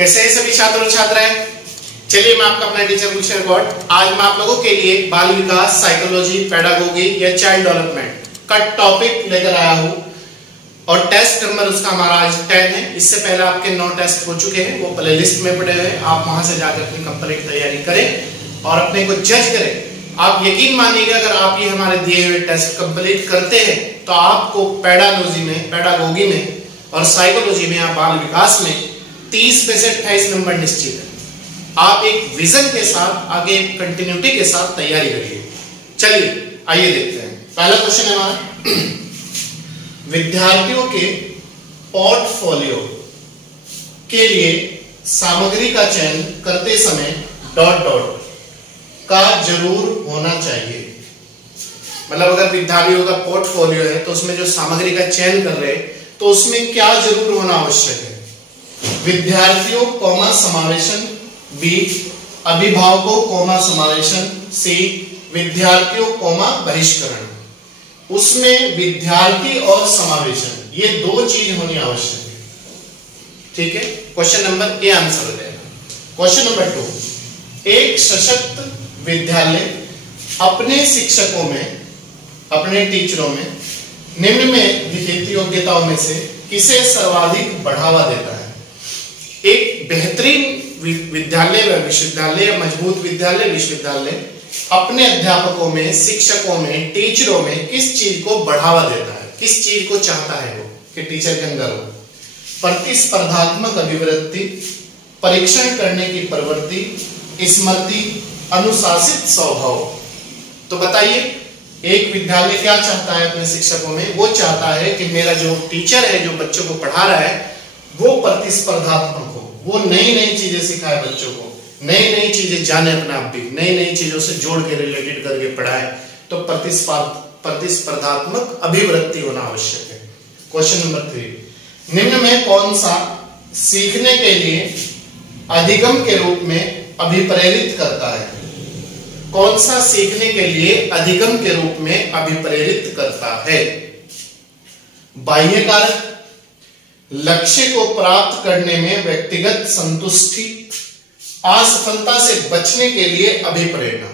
कैसे हैं सभी छात्र और छात्राएं। चलिए मैं आपका अपना टीचर गुलशन गौड़ आज मैं आप लोगों के लिए बाल विकास, साइकोलॉजी, पेडागोगी या चाइल्ड डेवलपमेंट का टॉपिक लेकर आया हूं और टेस्ट नंबर उसका हमारा आज 10 है। इससे पहले आपके 9 टेस्ट हो चुके हैं, वो प्लेलिस्ट में पड़े हुए हैं। आप वहां से जाकर अपनी कंप्लीट तैयारी करें और अपने को जज करें। आप यकीन मानिएगा अगर आप ये हमारे दिए हुए टेस्ट कंप्लीट करते हैं तो आपको पेडागोगी में और साइकोलॉजी में या बाल विकास में 30 में से 28 नंबर निश्चित है। आप एक विजन के साथ आगे एक कंटिन्यूटी के साथ तैयारी करिए। चलिए आइए देखते हैं। पहला क्वेश्चन है हमारा विद्यार्थियों के पोर्टफोलियो के लिए सामग्री का चयन करते समय ... का जरूर होना चाहिए। मतलब अगर विद्यार्थियों का पोर्टफोलियो है तो उसमें जो सामग्री का चयन कर रहे हैं तो उसमें क्या जरूर होना आवश्यक है। विद्यार्थियों कॉमा समावेशन, बी अभिभावकों कॉमा समावेशन, सी विद्यार्थियों कॉमा बहिष्करण। उसमें विद्यार्थी और समावेशन ये 2 चीज होनी आवश्यक है। ठीक है, क्वेश्चन नंबर ए आंसर हो जाएगा। क्वेश्चन नंबर 2, एक सशक्त विद्यालय अपने शिक्षकों में, अपने टीचरों में निम्न में लिखित योग्यताओं में से किसे सर्वाधिक बढ़ावा देता है। एक बेहतरीन विद्यालय व विश्वविद्यालय, मजबूत विद्यालय विश्वविद्यालय अपने अध्यापकों में, शिक्षकों में, टीचरों में किस चीज को बढ़ावा देता है, किस चीज को चाहता है वो कि टीचर के अंदर हो। प्रतिस्पर्धात्मक अभिवृत्ति, परीक्षण करने की प्रवृत्ति, स्मृति, अनुशासित स्वभाव। तो बताइए एक विद्यालय क्या चाहता है अपने शिक्षकों में? वो चाहता है कि मेरा जो टीचर है, जो बच्चों को पढ़ा रहा है, वो प्रतिस्पर्धात्मक हो, वो नई नई चीजें सिखाए बच्चों को, नई नई चीजें जाने अपने आप भी, नई नई चीजों से जोड़ के रिलेटेड करके पढ़ाए। तो प्रतिस्पर्धात्मक अभिवृत्ति होना आवश्यक है। क्वेश्चन नंबर 3, निम्न में कौन सा सीखने के लिए अधिगम के रूप में अभिप्रेरित करता है? कौन सा सीखने के लिए अधिगम के रूप में अभिप्रेरित करता है? बाह्य कारक, लक्ष्य को प्राप्त करने में व्यक्तिगत संतुष्टि, असफलता से बचने के लिए अभिप्रेरणा।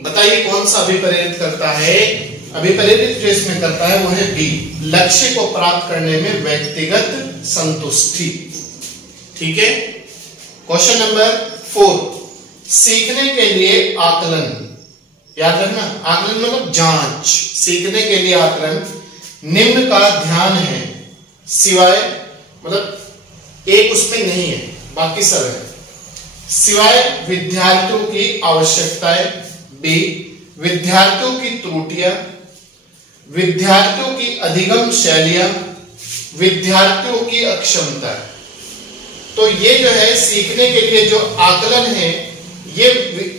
बताइए कौन सा अभिप्रेरित करता है? अभिप्रेरित जो इसमें करता है वो है बी, लक्ष्य को प्राप्त करने में व्यक्तिगत संतुष्टि। ठीक है। क्वेश्चन नंबर 4, सीखने के लिए आकलन। याद रखना, आकलन मतलब जांच। सीखने के लिए आकलन निम्न का ध्यान है सिवाय, मतलब एक उसमें नहीं है, बाकी सब है। सिवाय विद्यार्थियों की आवश्यकताएं, बी विद्यार्थियों की त्रुटियां, विद्यार्थियों की अधिगम शैलियां, विद्यार्थियों की अक्षमता। तो ये जो है सीखने के लिए जो आकलन है ये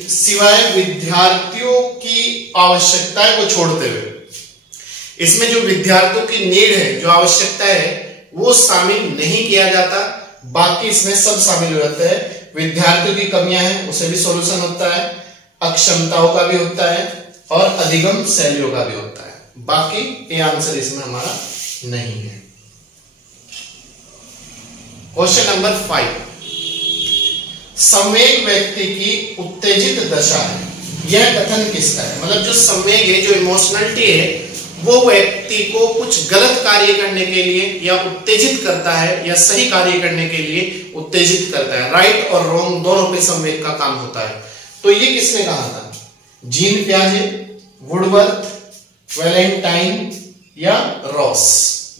सिवाय विद्यार्थियों की आवश्यकताएं को छोड़ते हुए, इसमें जो विद्यार्थियों की नीड है, जो आवश्यकता है, वो शामिल नहीं किया जाता। बाकी इसमें सब शामिल हो जाता है। विद्यार्थियों की कमियां हैं उसे भी सॉल्यूशन होता है, अक्षमताओं का भी होता है और अधिगम शैलियों का भी होता है। बाकी ये आंसर इसमें हमारा नहीं है। क्वेश्चन नंबर 5, संवेग व्यक्ति की उत्तेजित दशा है। यह कथन किसका है? मतलब जो संवेग है, जो इमोशनलिटी है, वो व्यक्ति को कुछ गलत कार्य करने के लिए या उत्तेजित करता है या सही कार्य करने के लिए उत्तेजित करता है। राइट और रॉन्ग दोनों पे संवेग का काम होता है। तो ये किसने कहा था? जीन पियाजे, वुडवर्थ, वैलेंटाइन या रॉस?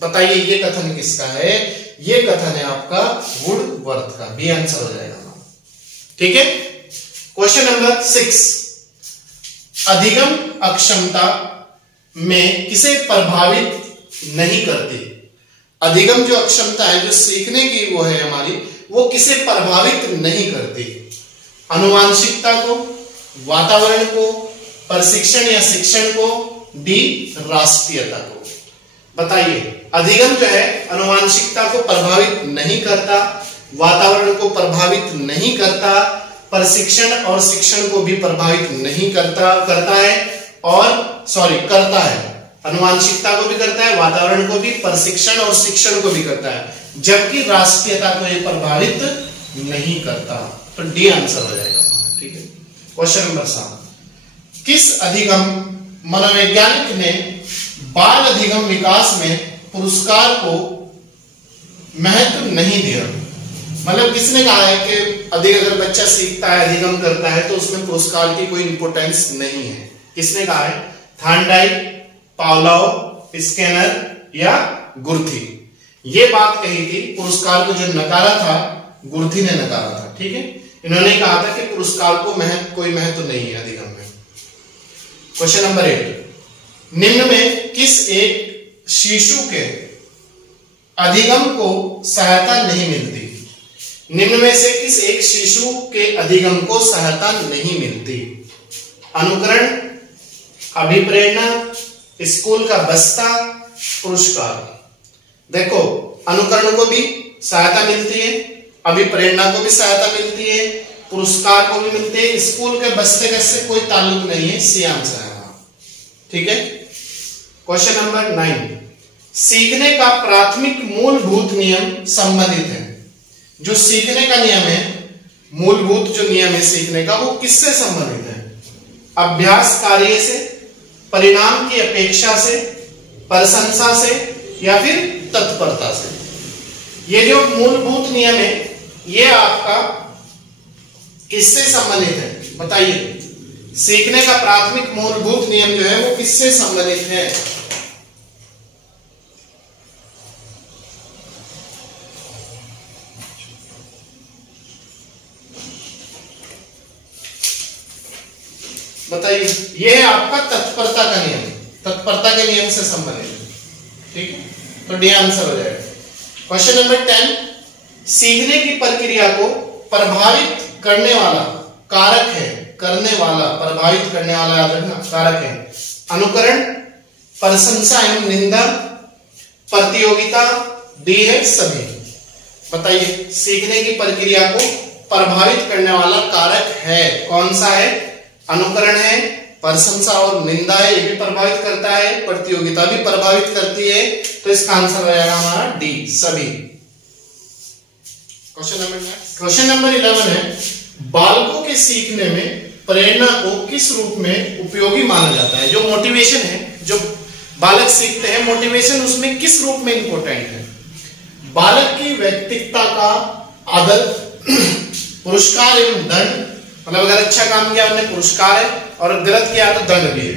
बताइए ये कथन किसका है? ये कथन है आपका वुडवर्थ का। बी आंसर हो जाएगा। ठीक है। क्वेश्चन नंबर 6, अधिगम अक्षमता में किसे प्रभावित नहीं करती? अधिगम जो अक्षमता है, जो सीखने की वो है हमारी, वो किसे प्रभावित नहीं करती? आनुवांशिकता को, वातावरण को, प्रशिक्षण या शिक्षण को, डी राष्ट्रीयता को। बताइए अधिगम जो है आनुवांशिकता को प्रभावित नहीं करता, वातावरण को प्रभावित नहीं करता, प्रशिक्षण और शिक्षण को भी प्रभावित नहीं करता है। आनुवांशिकता को भी करता है, वातावरण को भी, प्रशिक्षण और शिक्षण को भी करता है। जबकि राष्ट्रीयता को यह प्रभावित नहीं करता। तो डी आंसर हो जाएगा। ठीक है, क्वेश्चन नंबर 7, किस अधिगम मनोवैज्ञानिक ने बाल अधिगम विकास में पुरस्कार को महत्व नहीं दिया? मतलब किसने कहा है कि अधिक अगर बच्चा सीखता है, अधिगम करता है, तो उसमें पुरस्कार की कोई इंपोर्टेंस नहीं है? किसने कहा है? थांडाइक, पावलोव, स्किनर या गुर्थी? ये बात कही थी, पुरस्कार को जो नकारा था गुर्थी ने नकारा था। ठीक है, इन्होंने कहा था कि पुरस्कार को कोई महत्व नहीं है अधिगम में। क्वेश्चन नंबर 8, निम्न में किस एक शिशु के अधिगम को सहायता नहीं मिलती? निम्न में से किस एक शिशु के अधिगम को सहायता नहीं मिलती? अनुकरण, अभिप्रेरणा, स्कूल का बस्ता, पुरस्कार। देखो, अनुकरण को भी सहायता मिलती है, अभिप्रेरणा को भी सहायता मिलती है, पुरस्कार को भी मिलते हैं, स्कूल के बस्ते का से कोई ताल्लुक नहीं है। सी आंसर है। ठीक है, क्वेश्चन नंबर 9, सीखने का प्राथमिक मूलभूत नियम संबंधित है। जो सीखने का नियम है, मूलभूत जो नियम है सीखने का, वो किससे संबंधित है? अभ्यास कार्य से, परिणाम की अपेक्षा से, प्रशंसा से या फिर तत्परता से? ये जो मूलभूत नियम है ये आपका किससे संबंधित है? बताइए, सीखने का प्राथमिक मूलभूत नियम जो है वो किससे संबंधित है? बताइए। ये है आपका तत्परता का नियम, तत्परता के नियम से संबंधित है। ठीक है, तो डी आंसर हो जाएगा। क्वेश्चन नंबर 10, सीखने की प्रक्रिया को प्रभावित करने वाला कारक है, करने वाला, प्रभावित करने वाला याद रखना, कारक है। अनुकरण, प्रशंसा एवं निंदा, प्रतियोगिता, डी है सभी। बताइए, सीखने की प्रक्रिया को प्रभावित करने वाला कारक है, कौन सा है? अनुकरण है, प्रशंसा और निंदा है, ये भी प्रभावित करता है, प्रतियोगिता भी प्रभावित करती है। तो इसका आंसर हो जाएगा हमारा डी सभी। क्वेश्चन नंबर 11 है, बालकों के सीखने में प्रेरणा को किस रूप में उपयोगी माना जाता है? जो मोटिवेशन है, जो बालक सीखते हैं, मोटिवेशन उसमें किस रूप में इंपॉर्टेंट है? बालक की व्यक्तित्वता का आदर, पुरस्कार एवं दंड, मतलब अगर अच्छा काम किया उन्हें पुरस्कार है और गलत किया तो दंड भी है।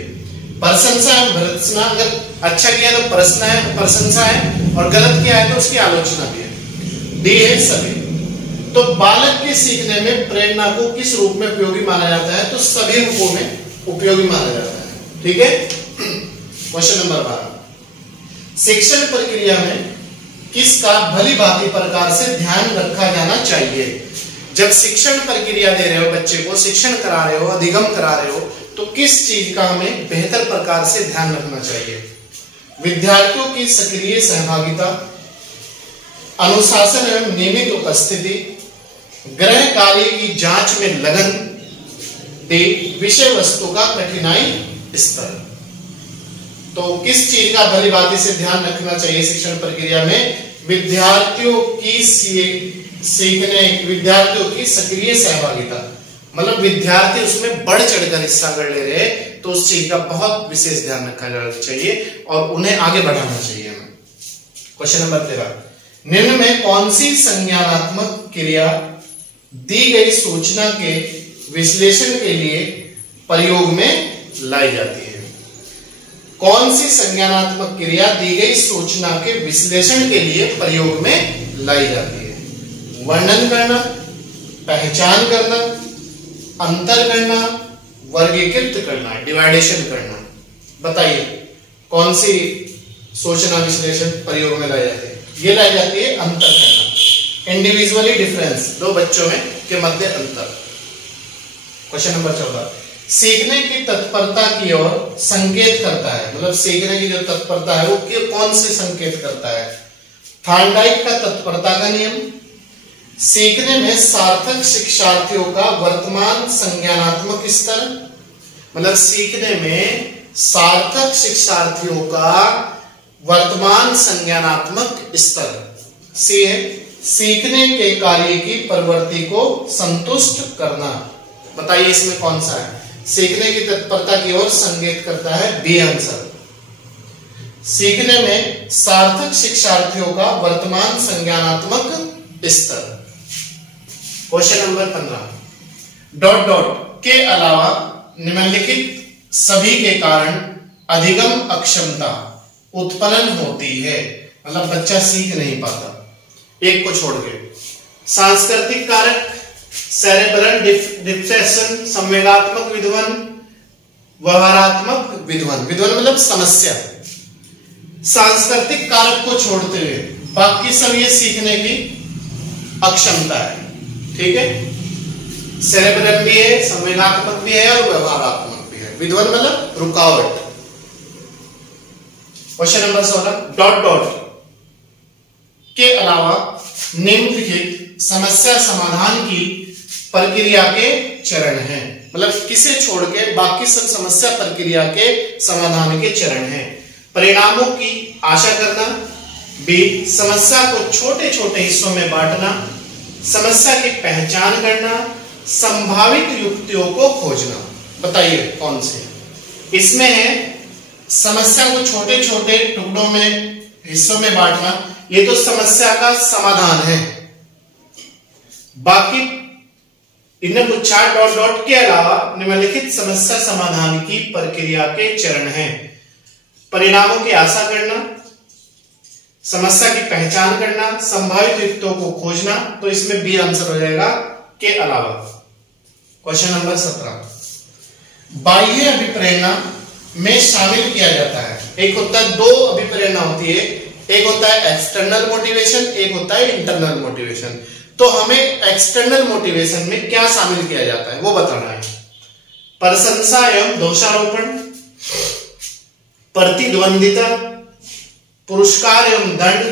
प्रशंसा एवं भर्त्सना, अगर अच्छा किया तो प्रशंसा है और गलत किया है तो उसकी आलोचना भी है। डी है सभी। तो बालक के सीखने में प्रेरणा को किस रूप में उपयोगी माना जाता है? तो सभी रूपों में उपयोगी माना जाता है। ठीक है, क्वेश्चन नंबर 12, शिक्षण प्रक्रिया में किसका भली भांति प्रकार से ध्यान रखा जाना चाहिए? जब शिक्षण प्रक्रिया दे रहे हो, बच्चे को शिक्षण करा रहे हो, अधिगम करा रहे हो, तो किस चीज का हमें बेहतर प्रकार से ध्यान रखना चाहिए? विद्यार्थियों की सक्रिय सहभागिता, अनुशासन एवं नियमित उपस्थिति, गृह कार्य की जांच में लगन, डी विषय वस्तु का कठिनाई स्तर। तो किस चीज का भली भांति से ध्यान रखना चाहिए शिक्षण प्रक्रिया में? विद्यार्थियों की सीखने, विद्यार्थियों की सक्रिय सहभागिता, मतलब विद्यार्थी उसमें बढ़ चढ़कर हिस्सा कर ले रहे, तो उस चीज का बहुत विशेष ध्यान रखा जाना चाहिए और उन्हें आगे बढ़ाना चाहिए हमें। क्वेश्चन नंबर 13, निम्न में कौन सी संज्ञानात्मक क्रिया दी गई सूचना के विश्लेषण के लिए प्रयोग में लाई जाती है? कौन सी संज्ञानात्मक क्रिया दी गई सूचना के विश्लेषण के लिए प्रयोग में लाई जाती है? वर्णन करना, पहचान करना, अंतर करना, वर्गीकृत करना, डिवाइडेशन करना। बताइए, कौन सी सूचना विश्लेषण प्रयोग में लाई जाती है? ये लाई जाती है अंतर करना, इंडिविजुअली डिफरेंस, दो बच्चों में के मध्य अंतर। क्वेश्चन नंबर 14, सीखने की तत्परता की ओर संकेत करता है, मतलब सीखने की जो तत्परता है वो कौन से संकेत करता है? थार्नडाइक का तत्परता का नियम, सीखने में सार्थक शिक्षार्थियों का वर्तमान संज्ञानात्मक स्तर, मतलब सीखने में सार्थक शिक्षार्थियों का वर्तमान संज्ञानात्मक स्तर, सी है सीखने के कार्य की प्रवृत्ति को संतुष्ट करना। बताइए इसमें कौन सा है? सीखने की तत्परता की ओर संकेत करता है, बी आंसर। सीखने में सार्थक शिक्षार्थियों का वर्तमान संज्ञानात्मक स्तर। क्वेश्चन नंबर 15 डॉट डॉट के अलावा निम्नलिखित सभी के कारण अधिगम अक्षमता उत्पन्न होती है। मतलब बच्चा सीख नहीं पाता, एक को छोड़ के। सांस्कृतिक कारक, सेरेब्रल डिप्रेशन, संवेगात्मक विध्वंस, व्यवहारात्मक विध्वंस। विध्वंस मतलब समस्या। सांस्कृतिक कारक को छोड़ते हुए बाकी सब ये सीखने की अक्षमता है, ठीक है। सेरेब्रल भी है, संवेगात्मक भी है और व्यवहारात्मक भी है। विध्वंस मतलब रुकावट। क्वेश्चन नंबर 16 डॉट डॉट के अलावा निम्नलिखित समस्या समाधान की प्रक्रिया के चरण हैं। मतलब किसे छोड़ के बाकी सब समस्या प्रक्रिया के समाधान के चरण हैं। परिणामों की आशा करना, बी समस्या को छोटे छोटे हिस्सों में बांटना, समस्या की पहचान करना, संभावित युक्तियों को खोजना। बताइए कौन से? इसमें है समस्या को छोटे छोटे टुकड़ों में हिस्सों में बांटना, ये तो समस्या का समाधान है। बाकी इन्हें पूछा डॉट डॉट के अलावा निम्नलिखित समस्या समाधान की प्रक्रिया के चरण हैं। परिणामों की आशा करना, समस्या की पहचान करना, संभावित युक्तियों को खोजना। तो इसमें बी आंसर हो जाएगा के अलावा। क्वेश्चन नंबर 17 बाह्य अभिप्रेरणा में शामिल किया जाता है। एक होता है, दो अभिप्रेरणा होती है, एक होता है एक्सटर्नल मोटिवेशन, एक होता है इंटरनल मोटिवेशन। तो हमें एक्सटर्नल मोटिवेशन में क्या शामिल किया जाता है वो बताना है। प्रशंसा एवं दोषारोपण, प्रतिद्वंदिता, पुरस्कार एवं दंड,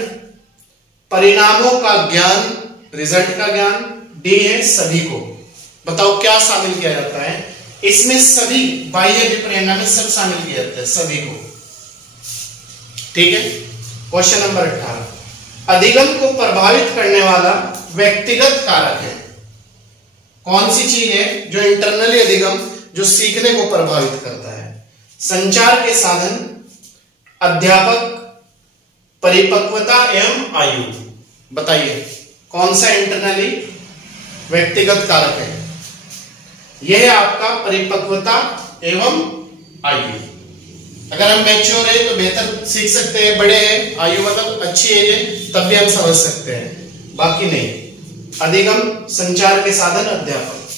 परिणामों का ज्ञान, रिजल्ट का ज्ञान। डी है सभी को। बताओ क्या शामिल किया जाता है इसमें? सभी, बाह्य अभिप्रेरणा में सब शामिल किया जाता है, सभी को, ठीक है। क्वेश्चन नंबर 18 अधिगम को प्रभावित करने वाला व्यक्तिगत कारक है। कौन सी चीज है जो इंटरनली अधिगम, जो सीखने को प्रभावित करता है? संचार के साधन, अध्यापक, परिपक्वता एवं आयु। बताइए कौन सा इंटरनली व्यक्तिगत कारक है? यह है आपका परिपक्वता एवं आयु। अगर हम मैच्योर है तो बेहतर सीख सकते हैं, बड़े हैं, आयु मतलब अच्छी एज है, तब भी हम समझ सकते हैं, बाकी नहीं। अधिगम, संचार के साधन, अध्यापक।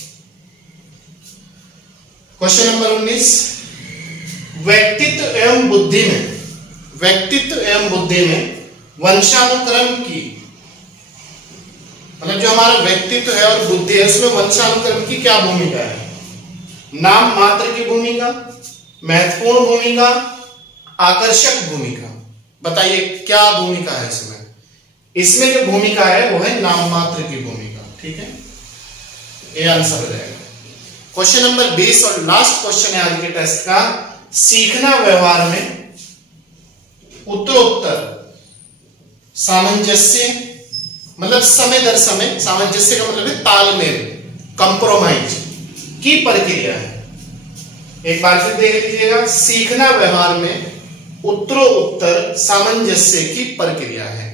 क्वेश्चन नंबर 19 व्यक्तित्व एवं बुद्धि में, व्यक्तित्व एवं बुद्धि में वंशानुक्रम की, मतलब जो हमारा व्यक्तित्व है और बुद्धि है उसमें वंशानुक्रम की क्या भूमिका है? नाम मात्र की भूमिका, महत्वपूर्ण भूमिका, आकर्षक भूमिका। बताइए क्या भूमिका है इसमें? इसमें जो भूमिका है वो है नाम मात्र की भूमिका, ठीक है। ये आंसर हो जाएगा। क्वेश्चन नंबर 20 और लास्ट क्वेश्चन है आज के टेस्ट का। सीखना व्यवहार में उत्तरोत्तर सामंजस्य, मतलब समय दर समय, सामंजस्य का मतलब है तालमेल, कंप्रोमाइज की प्रक्रिया है। एक बार फिर देख लीजिएगा, सीखना व्यवहार में उत्तरोत्तर सामंजस्य की प्रक्रिया है,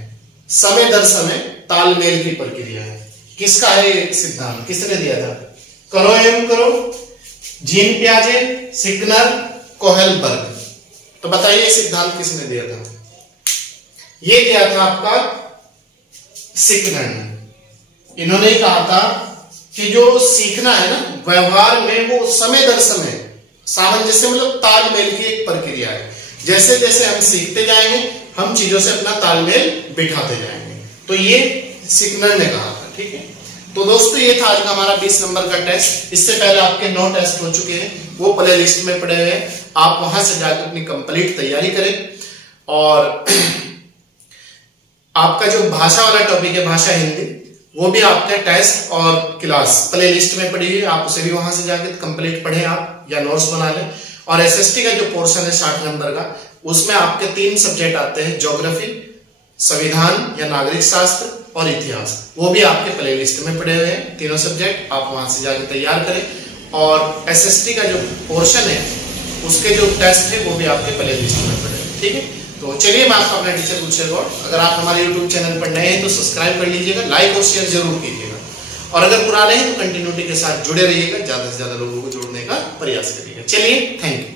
समय दर समय तालमेल की प्रक्रिया है। किसका है ये सिद्धांत? किसने दिया था? करो एवं करो, जीन पियाजे, सिग्नर, कोहेलबर्ग। तो बताइए सिद्धांत किसने दिया था? ये दिया था आपका सिग्नर ने। इन्होंने कहा था कि जो सीखना है ना व्यवहार में, वो समय दर समय सामंजस्य मतलब तालमेल की एक प्रक्रिया है। जैसे जैसे हम सीखते जाएंगे हम चीजों से अपना तालमेल बिठाते जाएंगे। तो ये सिग्नर ने कहा था, ठीक है। तो दोस्तों ये था आज का हमारा 20 नंबर का टेस्ट। इससे पहले आपके 9 टेस्ट हो चुके हैं, वो प्ले लिस्ट में पड़े हुए हैं, आप वहां से जाकर अपनी कंप्लीट तैयारी करें। और आपका जो भाषा वाला टॉपिक है, भाषा हिंदी, वो भी आपके टेस्ट और क्लास प्ले लिस्ट में पड़ी है, आप उसे भी वहां से जाकर कंप्लीट पढ़ें आप, या नोट्स बना लें। और एसएसटी का जो पोर्शन है 60 नंबर का, उसमें आपके 3 सब्जेक्ट आते हैं, ज्योग्राफी, संविधान या नागरिक शास्त्र और इतिहास, वो भी आपके प्ले लिस्ट में पड़े हुए हैं। तीनों सब्जेक्ट आप वहां से जाके तैयार करें। और एसएसटी का जो पोर्शन है उसके जो टेस्ट है वो भी आपके प्ले लिस्ट में पड़े हैं, ठीक है। तो चलिए मैं आपका अपना टीचर गुरशेर गौड़। अगर आप हमारे यूट्यूब चैनल पर नए हैं तो सब्सक्राइब कर लीजिएगा, लाइक और शेयर जरूर कीजिएगा, और अगर पुराने हैं तो कंटिन्यूटी के साथ जुड़े रहिएगा, ज्यादा से ज्यादा लोगों को जोड़ने का प्रयास करिएगा। चलिए, थैंक यू।